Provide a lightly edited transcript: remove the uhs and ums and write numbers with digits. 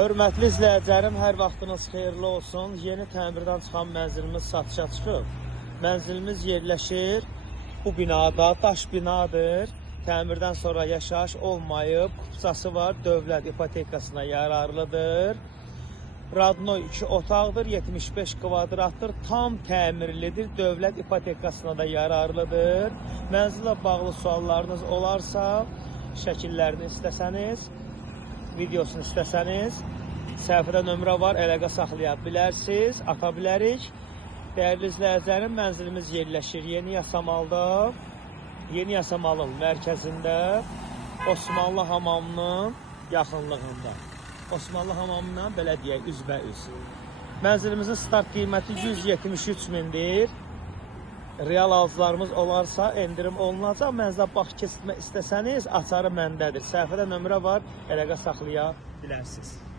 Hörmətli izləyicilərim, hər vaxtınız xeyirli olsun. Yeni təmirdən çıxan mənzilimiz satışa çıxıb. Mənzilimiz yerləşir bu binada, daş binadır. Təmirdən sonra yaşayış olmayıb, kupçası var, dövlət ipotekasına yararlıdır. Radnoy 2 otaqdır, 75 kvadratdır, tam təmirlidir, dövlət ipotekasına da yararlıdır. Mənzilə bağlı suallarınız olarsa, şəkillərini istəsəniz, videosunu istəsəniz, səhifədə nömrə var, əlaqə saxlaya bilərsiniz, ata bilərik. Dəyərli izləyicilərim, mənzilimiz yerləşir Yeni Yasamalda, Yeni Yasamalın mərkəzində, Osmanlı Hamamının yaxınlığında. Osmanlı Hamamından belə deyək, üzbəüz. Mənzilimizin start qiyməti 173 mindir. Real alıcılarımız olarsa endirim olunacaq. Mənzilə bax keçmək istəsəniz, açarı məndədir. Səhifədə nömrə var, əlaqə saxlaya bilərsiniz.